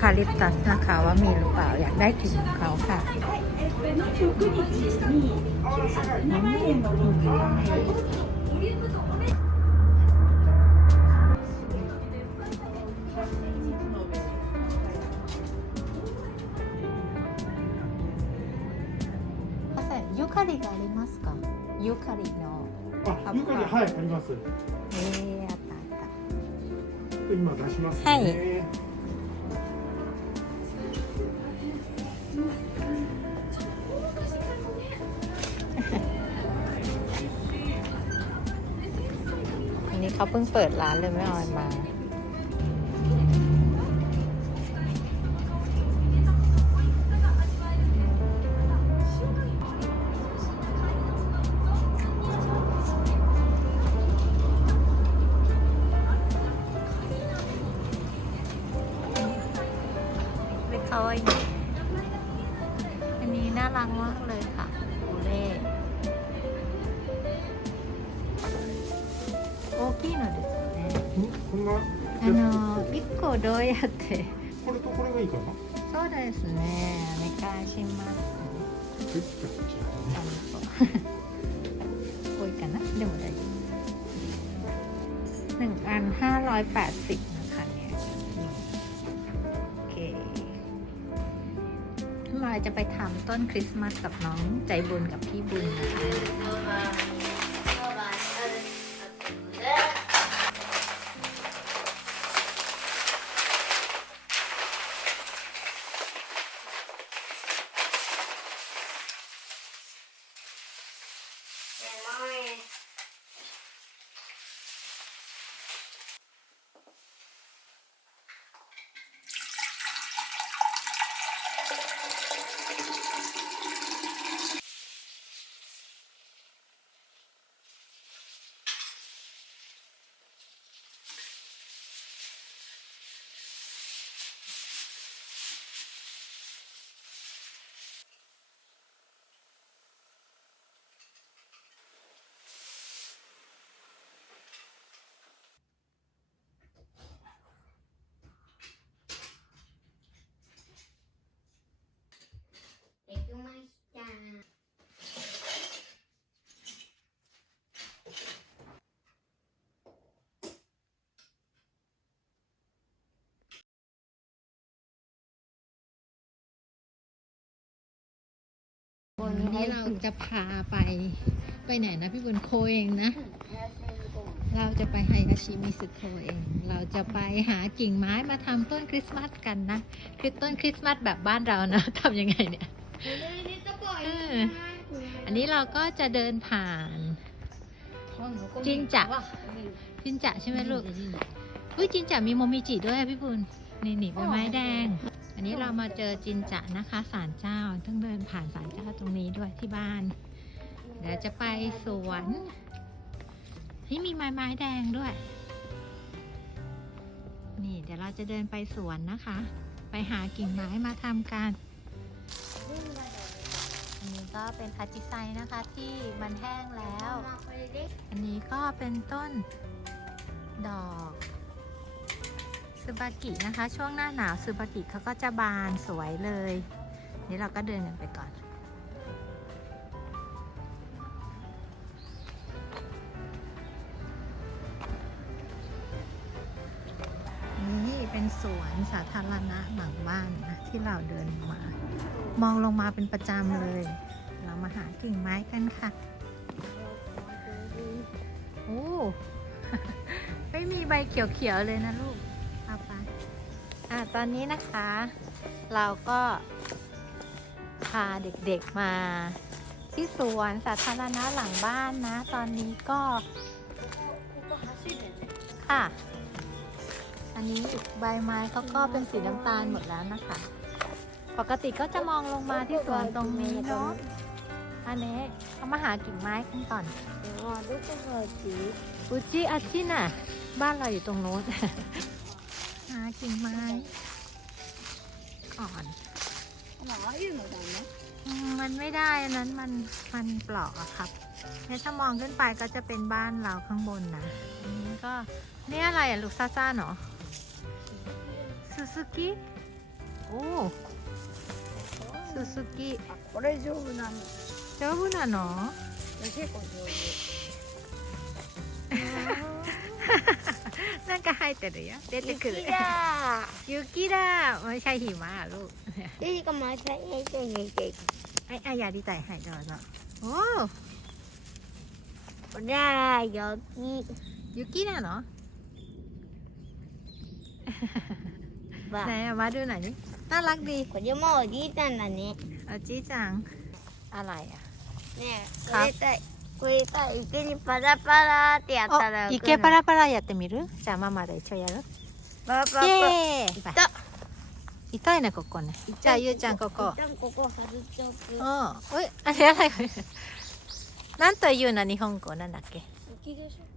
คาลิปตัสนะคะว่ามีหรือเปล่าอยากได้กลิ่นของเขาค่ะ ユカリがありますかユカリのあ、ユカリはいあります。えー、あったあった今出しますね。はい เพิ่งเปิดร้านเลยไม่ออนมาเป็นเขาอีกอันนี้น่ารักมากเลยค่ะ こんなあの1個どうやってこれとこれがいいかな。そうですねお願いしますはいじゃあこちら3個多いかなでも大丈夫หนึ่งอันห้าร้อยแปดสิบนะคะเนี่ยโอเคเราจะไปทำต้นคริสต์มาสกับน้องใจบุญกับพี่บุญนะคะ できました。วันนี้เราจะพาไปไปไหนนะพี่บุญโคเองนะ เราจะไปไฮอาชิมิสึโคเอง เราจะไปหากิ่งไม้มาทำต้นคริสต์มาสกันนะคือต้นคริสต์มาสแบบบ้านเรานะ ทำยังไงเนี่ย อันนี้เราก็จะเดินผ่านจินจะจินจะใช่ไหมลูกอุ้ยจินจะมีโมมิจิด้วยอะพี่บุญนี่นี่ใบไม้แดง อันนี้เรามาเจอจินจะนะคะศาลเจ้าต้องเดินผ่านศาลเจ้าตรงนี้ด้วยที่บ้าน เดี๋ยวจะไปสวนนี่มีไม้ไม้แดงด้วย นี่เดี๋ยวเราจะเดินไปสวนนะคะ ไปหากิ่งไม้มาทำกันอันนี้ ก็เป็นอาจิไซนะคะที่มันแห้งแล้ว อันนี้ก็เป็นต้นดอกซูบากินะคะ ช่วงหน้าหนาวซูบากิเขาก็จะบานสวยเลย นี่เราก็เดินกันไปก่อนนี่เป็นสวนสาธารณะหลังบ้านนะที่เราเดินมา มองลงมาเป็นประจำเลยาหากิ่งไม้กันค่ะโอ้ไม่มีใบเขียวๆเลยนะลูกเอาไปอะตอนนี้นะคะ เราก็พาเด็กๆมาที่สวนสาธารณะหลังบ้านนะ ตอนนี้ก็ค่ะ อันนี้ใบไม้เขาก็เป็นสีน้ำตาลหมดแล้วนะคะ ปกติก็จะมองลงมาที่สวนตรงนี้เนาะอันนี้เขามาหากิ่งไม้กันก่อน あどこがうち อุจิอาชิน่ะ บ้านเราอยู่ตรงโน้น หากิ่งไม้ก่อน まあああいうのだね อืมมันไม่ได้อันนั้นมันมันเปลอกอะครับเนี่ยถ้ามองขึ้นไปก็จะเป็นบ้านเราข้างบนนะอันนี้ก็นี่อะไรอะลูกซ่าซ่าเนาะซูซูกิโอ้ซูซูกิ あこれ丈夫なの เจ้ าบุญอะเนาะ 結構丈夫 なんか生えてるよ出てくる雪だ雪だไม่ใช่หิมะอะลูก ーいいかもさえいけいけいけ ไอ้ไอ้ยาดีใจให้どうぞโอ้ こりゃあ雪雪なのば ไหนอะมาดูหน่อยนี่น่ารักดี これもおじいちゃんだね อาจีจังอะไรอะ ねえこれたい。これたい。池にパラパラってやったら池パラパラやってみる？じゃあママで一応やる？パラパラパラ痛いねここね。じゃあゆうちゃんここ。ここ外っちゃううん。おいあれやらない。なんというな日本語なんだっけ？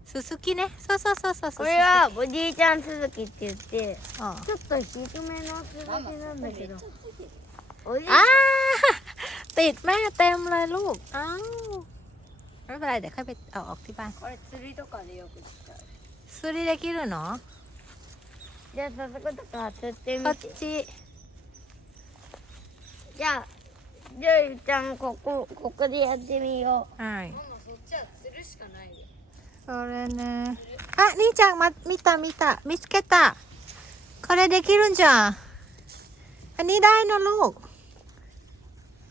すすきね。そうそうそうそうこれはおじいちゃんすずきって言ってちょっと低めのすずきなんだけど。 อ้าน ติดแม่เต็มเลยลูกอ้าวไม่เป็นไรเดี๋ยวค่อยไปเอาออกที่บ้าน これ釣りとかでよく使う釣りできるのじゃあ早速とか釣ってみこってちじゃあじゃあゆうちゃんここここでやってみよはいそっちは釣るしかないよそれねあ兄ちゃん、ま、見た見た見つけたこれできるんじゃんอันนี้ได้นะลูก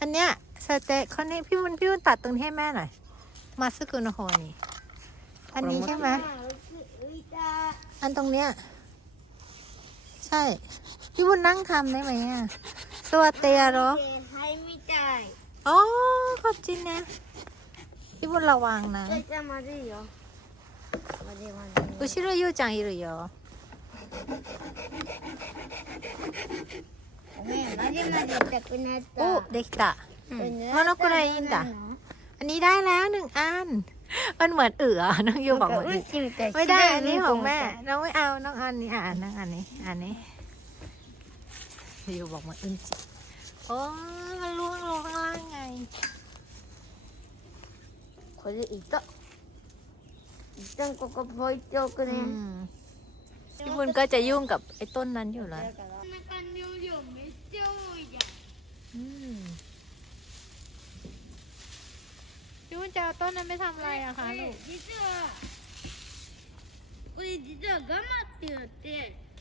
อันเนี้ยสเตคนนี้พี่วุ้นพี่วุ้นตัดตรงนี้ให้แม่หน่อย มาสกุลโฮนี่ อันนี้ใช่ไหม あ浮いた อันตรงเนี้ย ใช่ พี่วุ้นนั่งทำได้ไหมอ่ะสวัสดีอะเหรอ はいみたい อ๋อขอบจินนะ พี่วุ้นระวังนะ じゃあじゃあまずいよまずいまずい後ろゆうちゃんいるよ。 ごめんまじまじ痛くなったお、できた。これねこのくらいいいんだ อันนี้ได้แล้วหนึ่งอัน มันเหมือนเอือน้องยู なん บอก か ว่า うんちみたい ไม่ได้ อันนี้ของแม่ 白いうんこみたい น้องไม่เอา น้องอันนี้อ่านน้องอันนี้ อันนี้ยูบอกมาอึนจิโอ้ยมันล่วงลงข้างล่างไง これ痛っ一旦ここポイっておく อื ね มพี่บุญก็จะยุ่งกับไอ้ต้นนั้นอยู่แล้ว こんな感じの量めっちゃ多いじゃん อืมพี่บุญจะเอาต้นนั้นไปทำอะไรอะคะลูก 実はこれ実はガマって言って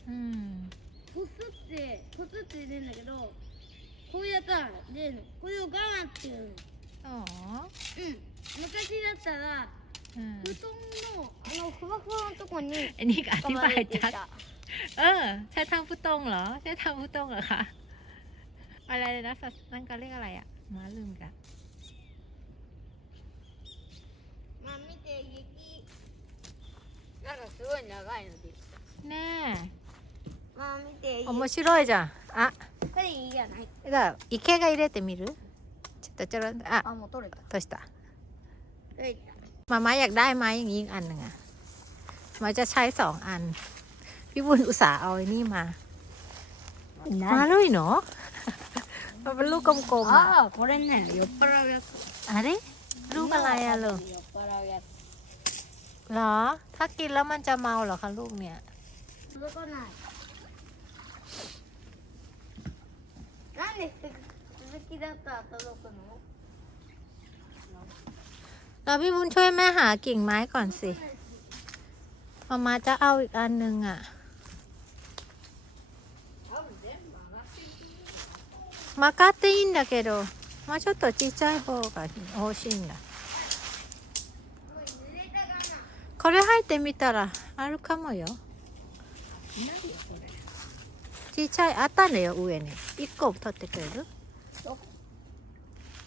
อืม こすってこすって入れるんだけどこうやったら出るのこれをガマっていうの อ๋อ うん昔だったら อืม 布団のあのふわふわのとこに อันนี้ก็อธิ 使わ บาย れて ชัด た เออ ใช้ทำผู้ตรงเหรอ ใช้ทำผู้ตรงเหรอคะ อะไรนะสัตว์นั่นก็เรียกอะไรอ่ะ มาลืมกัน まあ見て雪なんかすごい長いので แน่ まあ見て面白いじゃん。あ、これいいじゃないじゃあ池が入れてみるちょっとちょろっとあ、あもう取れたどうした取れた มาม่าอยากได้ไหมอย่างนี้อีกอันหนึ่งอะมาจะใช้สองอัน พี่บุญอุตส่าห์เอาไอ้นี่มา มาเลยเนาะ มันเป็นลูกกลมๆอ๋อโมเดะ 아, 그랬 네. 옆바람 약 간. อะไรลูกอะไรอะลูก 옆바람 약 간. เหรอ ถ้ากินแล้วมันจะเมาเหรอคะลูกเนี่ยลูกก็스키다가 떠놓고 เราพี่บุญช่วยแม่หากิ่งไม้ก่อนสิมามาจะเอาอีกอันหนึงอะ 曲がっていいんだけど、もうちょっとちっちゃい方が欲しいんだ。濡れたかなこれ入ってみたらあるかもよ。なるよこれちっちゃい、あったのよ、上に。一個取ってくれるどこ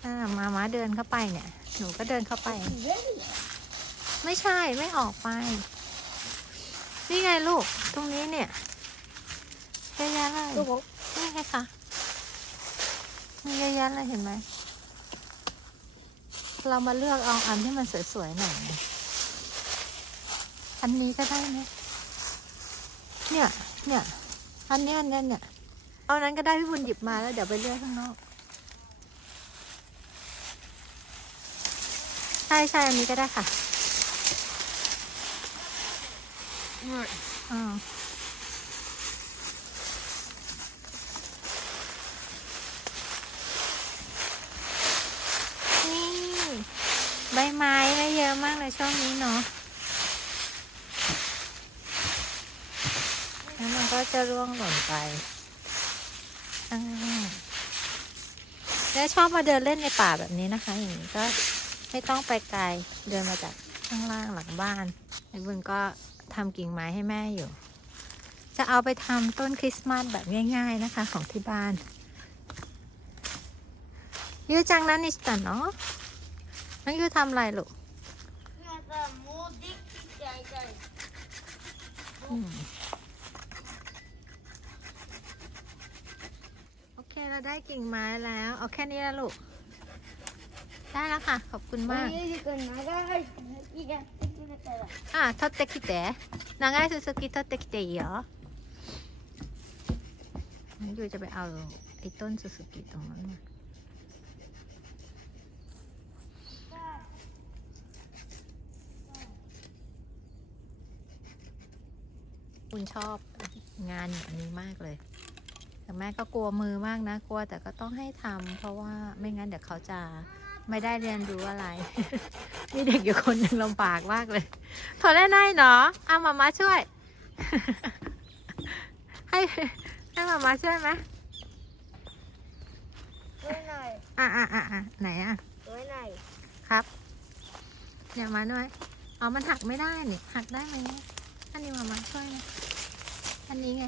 อ่ามาม้าเดินเข้าไปเนี่ย หนูก็เดินเข้าไป ไม่ใช่ไม่ออกไป นี่ไงลูก ตรงนี้เนี่ยเยอะแยะเลย どこ นี่ไงคะ มีเยอะแยะเลยเห็นไหม เรามาเลือกเอาอันที่มันสวยๆหน่อย อันนี้ก็ได้ไหมเนี่ย เนี่ย อันเนี้ยอันเนี้ยเนี่ย เอานั้นก็ได้พี่บุญหยิบมาแล้วเดี๋ยวไปเลือกข้างนอก ใช่ใช่อันนี้ก็ได้ค่ะ อ่านี่ใบไม้ได้ เลยช่วงนี้เนาะแล้วมันก็จะร่วงหล่นไปข้างล่างและชอบมาเดินเล่นในป่าแบบนี้นะคะ อย่างนี้ก็ไม่ต้องไปไกลเดินมาจากข้างล่างหลังบ้านไอ้บุญก็ทำกิ่งไม้ให้แม่อยู่ จะเอาไปทำต้นคริสต์มาสแบบง่าย ๆนะคะ ของที่บ้านยูจังนั้นนิสตันเนาะน้องยูทำอะไรลูก โอเคเราได้กิ่งไม้แล้ว เอาแค่นี้และลูก ได้แล้วค่ะ ขอบคุณมากอ่าทอดเตกิเตะนางไอซูซูกิทอดเตกิเตะเหรอยูจะไปเอาไอ้ต้นสุซูกิตรงนั้นมา คุณชอบงานอย่างนี้มากเลย แต่แม่ก็กลัวมือมากนะ กลัวแต่ก็ต้องให้ทำเพราะว่าไม่งั้นเดี๋ยวเขาจะไม่ได้เรียนรู้อะไร มีเด็กอยู่คนหนึ่งลำบากมากเลยทนได้ไหมเนาะเอามามาช่วย ให้ให้มามาช่วยไหมช่วยหน่อยอ่อไหนอะช่วยหน่อยครับอย่ามาหน่อยอ๋อมันหักไม่ได้นี่หักได้ไหมอันนี้มามาช่วยนะ อันนี้ไง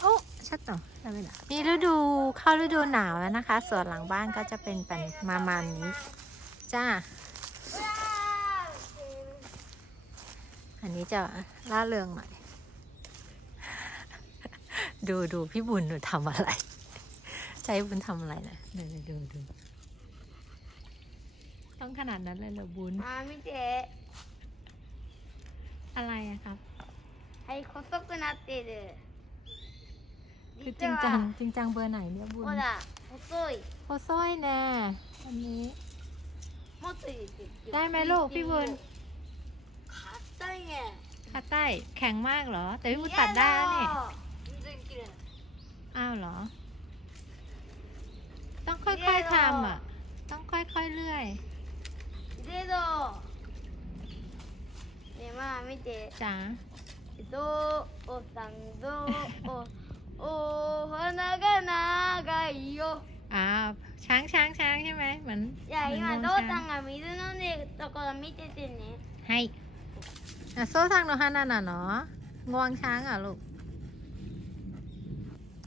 โอ้ชัดต่อได้ไหมล่ะนี่ฤดูเข้าฤดูหนาวแล้วนะคะสวนหลังบ้านก็จะเป็นแบบมามานี้ จ้า อันนี้จะล่าเริงหน่อย ดูดูพี่บุญหนูทำอะไร ใช้บุญทำอะไรนะดูดูดูต้องขนาดนั้นเลยเหรอบุญ มาไม่เจ๊อะไรอะครับ 아니 겉소끈한 때를 คือจริงจังจริงจังเบอร์ไหนเนี่ยบุญ 보다 겉소이 โอสร้อยแน่อันนี้ 모두 이렇게 ได้ไหมลูกพี่บุญคาใต้ไงขาใต้แข็งมากเหรอ แต่พี่บุญตัดได้แนี่운อ้าวเหรอ ต้องค่อยๆทำอะ ต้องค่อยๆเรื่อยเดี๋ยวเนี่래มา마음이 돼 จ๋า どうさんどうお花が長いよ อ้าวช้างช้างช้างใช่ไหมเหมือน じゃあ เหมือน 今 งวง どう ช้า さ ง んが水飲んでるところ見ててね ให้อ่ะโซ่ทางโนฮานาน่ะเนาะงวงช้างอ่ะลูก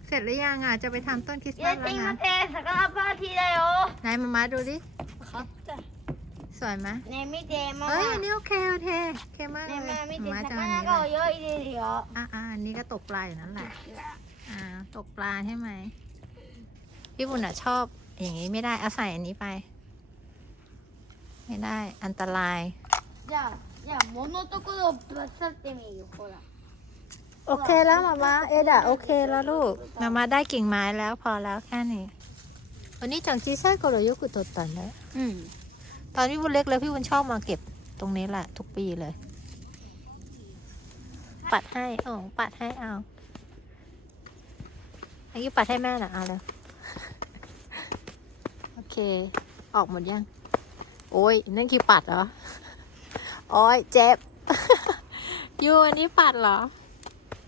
เสร็จหรือยังอ่ะ จะไปทำต้นคริสต์ い มา ら ส っしゃ แล้ว い นะ ませ魚パーティーだよ ไหนมามาดูดิ 買った สวยไหม ね見てママ เฮ้ยอันนี้โอเคโอเคโอเคมากเล ね ย ママ見て มาจะอัน 魚 นี้ が เลย 泳いでるよ อ่ะอ่ะอันนี้ก็ตกปลาอยู่นั่นแหละ อ่า ตกปลาใช่ไหม พี่บุญอ่ะชอบ อย่างนี้ไม่ได้เอาใส่อันนี้ไป ไม่ได้ อันตราย じゃあじゃあ藻のところをぶっ刺してみるよほら โอเคแล้วมามาเอ็ดอะโอเคแล้วลูกมามาได้กิ่งไม้แล้วพอแล้วแค่นี้วันนี้จังจีไส้โกโรยุกุโตตันนะ うん ตอนพี่บุญเล็กเลยพี่บุญชอบมาเก็บตรงนี้แหละทุกปีเลย ปัดให้โอ้ปัดให้เอาอันนี้ปัดให้แม่น่ะเอาเลยโอเค ออกหมดยัง โอ้ยนั่นคือปัดเหรอโอ้ยเจ็บยูอันนี้ปัดเหรอ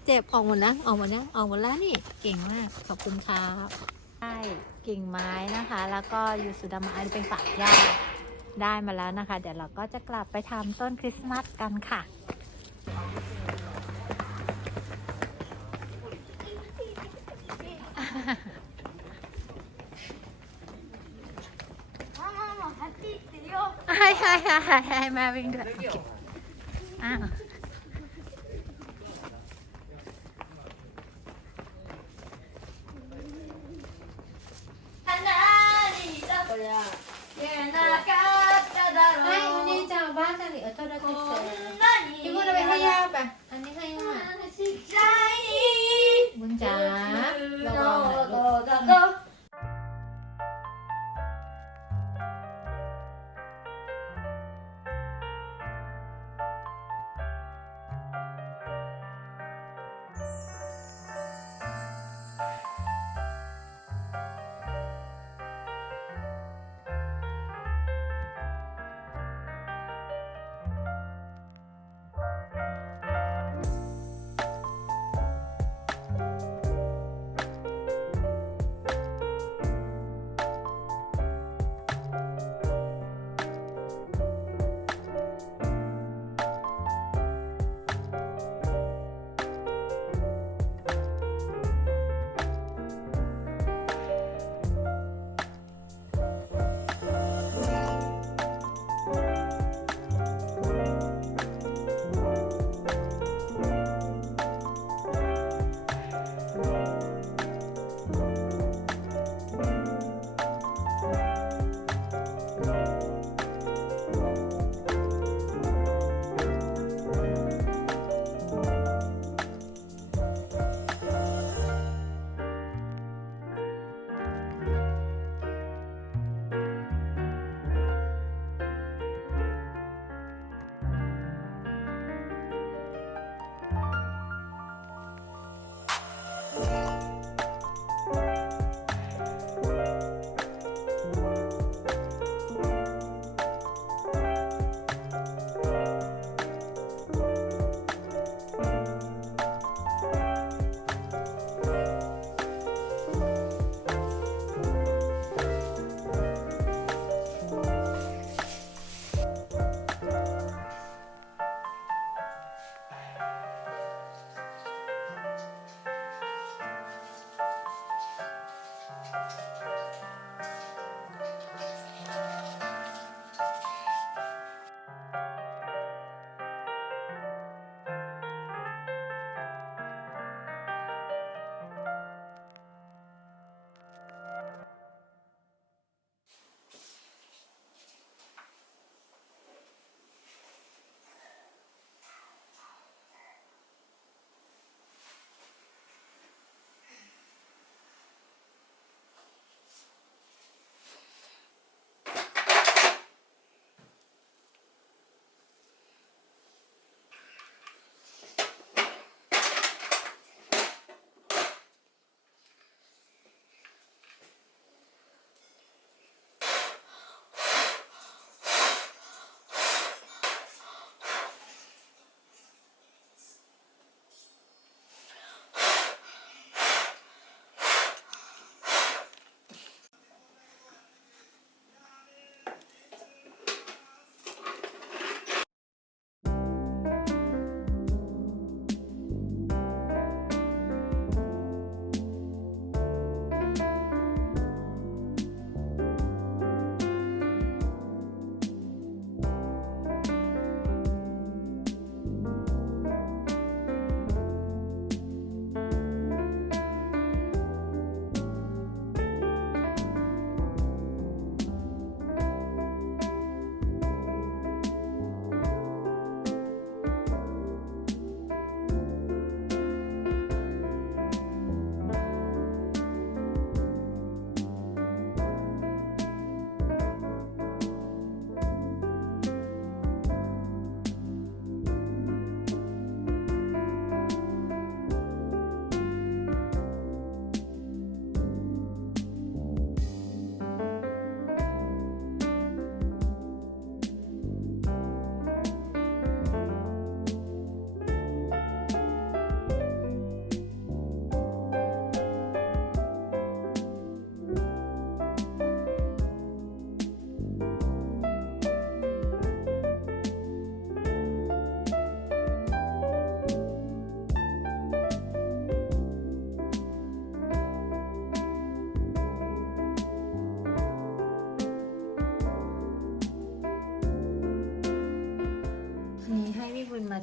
เจ็บออกหมดนะออกหมดนะออกหมดแล้วนี่ เก่งมากขอบคุณครับใช่กิ่งไม้นะคะ แล้วก็ยูสุดามาอันเป็นฝักหญ้า ได้มาแล้วนะคะ เดี๋ยวเราก็จะกลับไปทำต้นคริสต์มาสกันค่ะให้ให้ให้ให้ให้แม่วิ่งด้วยโอเคอ้าวこり ให้วันนี้จะ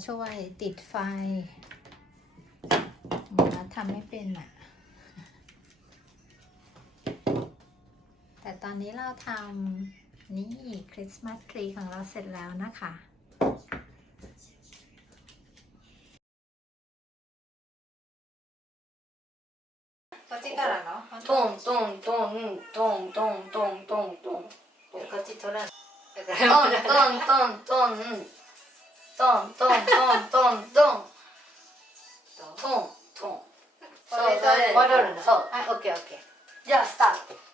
ช่วยติดไฟหมาทำไม่เป็นอ่ะ แต่ตอนนี้เราทำนี่คริสต์มาสทรีของเราเสร็จแล้วนะคะ こっちからのトントントントントントントントンこっち取らない。だかトンらトントントン トントントントントン。トントン。それぞれ。戻るの。そう。はい、オッケーオッケー。じゃあスタート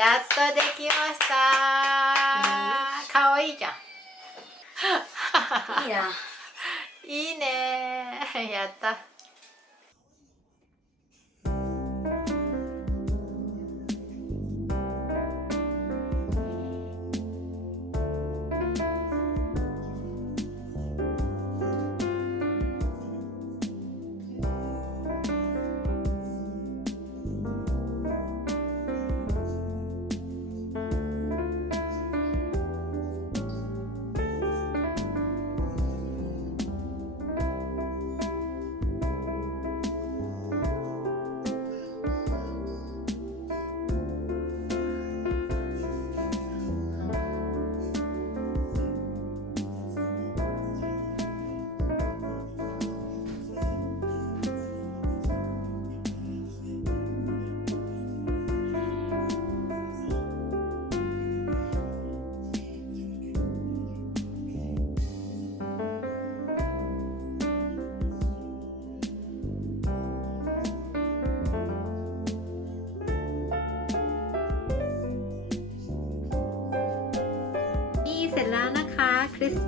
やっとできました。ーかわいいじゃん。いいな。いいね。ーやった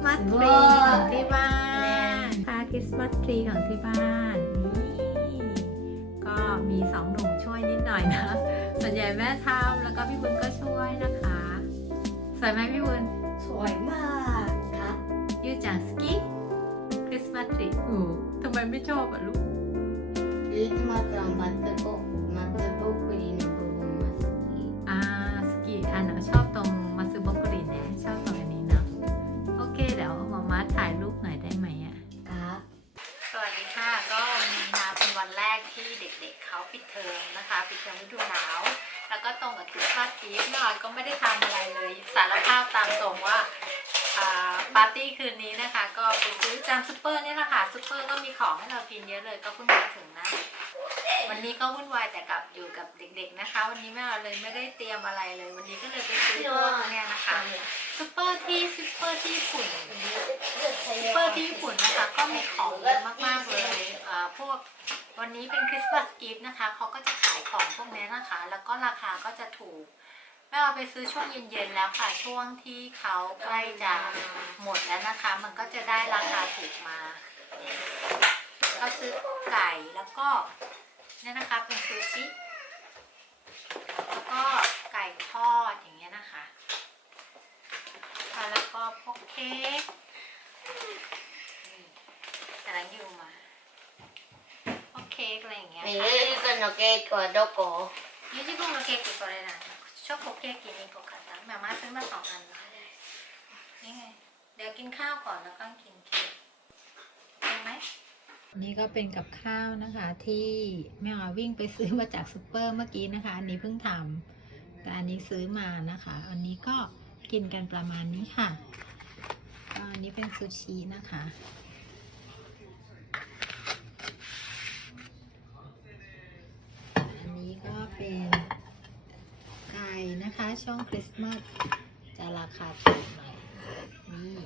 มาสทรีของที่บ้านค่ะคริสต์มาสทรีของที่บ้านนี่ก็มีสองหนุ่มช่วยนิดหน่อยนะส่วนใหญ่แม่ทำแล้วก็พี่บุญก็ช่วยนะคะสวยไหมพี่บุญสวยมากครับยูจังสกี้คริสต์มาสทรีอูทำไมไม่ชอบอะลูก กินเยอะเลยก็เพิ่งมาถึงนะ วันนี้ก็วุ่นวายแต่กับอยู่กับเด็กๆนะคะ วันนี้แม่เราเลยไม่ได้เตรียมอะไรเลย วันนี้ก็เลยไปซื้อพวกเนี่ยนะคะซูเปอร์ที่ซูเปอร์ที่ญี่ปุ่นซูเปอร์ที่ญี่ปุ่นนะคะ ก็มีของเยอะมากๆเลยอ่าพวกวันนี้เป็นคริสต์มาสกิฟต์นะคะเขาก็จะขายของพวกนี้นะคะ แล้วก็ราคาก็จะถูกแม่เอาไปซื้อช่วงเย็นๆแล้วค่ะ ช่วงที่เขาใกล้จะหมดแล้วนะคะ มันก็จะได้ราคาถูกมา ก็ซื้อไก่แล้วก็เนี่ยนะคะเป็นซูชิแล้วก็ไก่ทอดอย่างเงี้ยนะคะแล้วก็พวกเค้ก กำลังอยู่มาโอเคกอะไรอย่างเงี้ย ミ ค่ะ ルクのケーキはどこยูจิคุงのケーキこれなชอบโคเค้กกินนี่ก็買ったมาม่าซื้อมาสองอันนะนี่ไง เดี๋ยวกินข้าวก่อนแล้วก็กินเค้กเห็นไหม นี่ก็เป็นกับข้าวนะคะ ที่แม่อาวิ่งไปซื้อมาจากซูเปอร์เมื่อกี้นะคะ อันนี้เพิ่งทำแต่อันนี้ซื้อมานะคะ อันนี้ก็กินกันประมาณนี้ค่ะอันนี้เป็นซูชินะคะอันนี้ก็เป็นไก่นะคะช่วงคริสต์มาสจะราคาถูกหน่อยนี่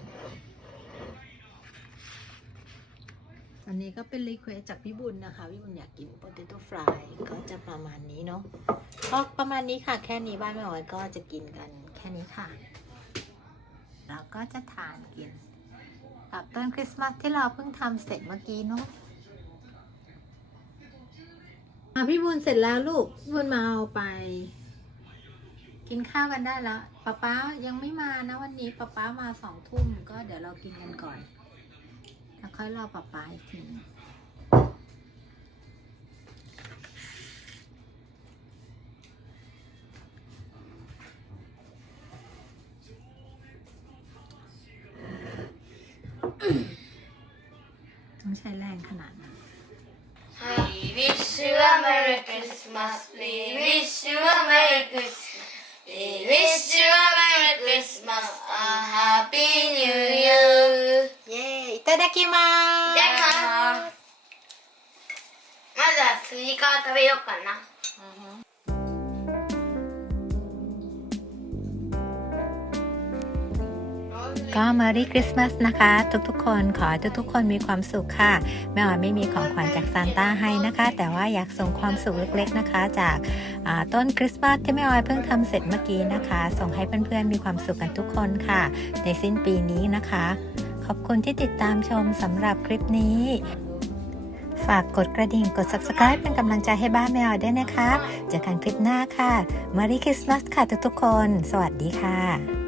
นนี้ก็เป็นรีเควสจากพี่บุญนะคะ พี่บุญอยากกินโปเตโต้ฟรายก็จะประมาณนี้เนาะก็ประมาณนี้ค่ะ แค่นี้บ้านแม่ออยก็จะกินกันแค่นี้ค่ะเราก็จะทานกินกับต้นคริสต์มาสที่เราเพิ่งทำเสร็จเมื่อกี้เนาะอะพี่บุญเสร็จแล้วลูกบุญมาเอาไป กินข้าวกันได้แล้วป๊าป๊ายังไม่มานะวันนี้ป๊าป๊ามาสองทุ่มก็เดี๋ยวเรากินกันก่อน แล้วค่อยรอป๊าป๊าอีกทีนึงต้องใช้แรงขนาดนั้น We wish you a Merry Christmas. いただきまいただきます。まずはスイカを食べようかな。 ก็มารีคริสต์มาสนะคะ ทุกๆ คนขอให้ทุกๆ คนมีความสุขค่ะ แม่อ๋อยไม่มีของขวัญจากซานต้าให้นะคะ แต่ว่าอยากส่งความสุขเล็กๆนะคะ จากอ่าต้นคริสต์มาสที่แม่อ๋อยเพิ่งทำเสร็จเมื่อกี้นะคะ ส่งให้เพื่อนๆมีความสุขกันทุกคนค่ะ ในสิ้นปีนี้นะคะ ขอบคุณที่ติดตามชมสำหรับคลิปนี้ ฝากกดกระดิ่งกด subscribe เป็นกำลังใจให้บ้านแม่อ๋อยด้วยนะคะ เจอกันคลิปหน้าค่ะมารีคริสต์มาสค่ะทุกๆคน สวัสดีค่ะ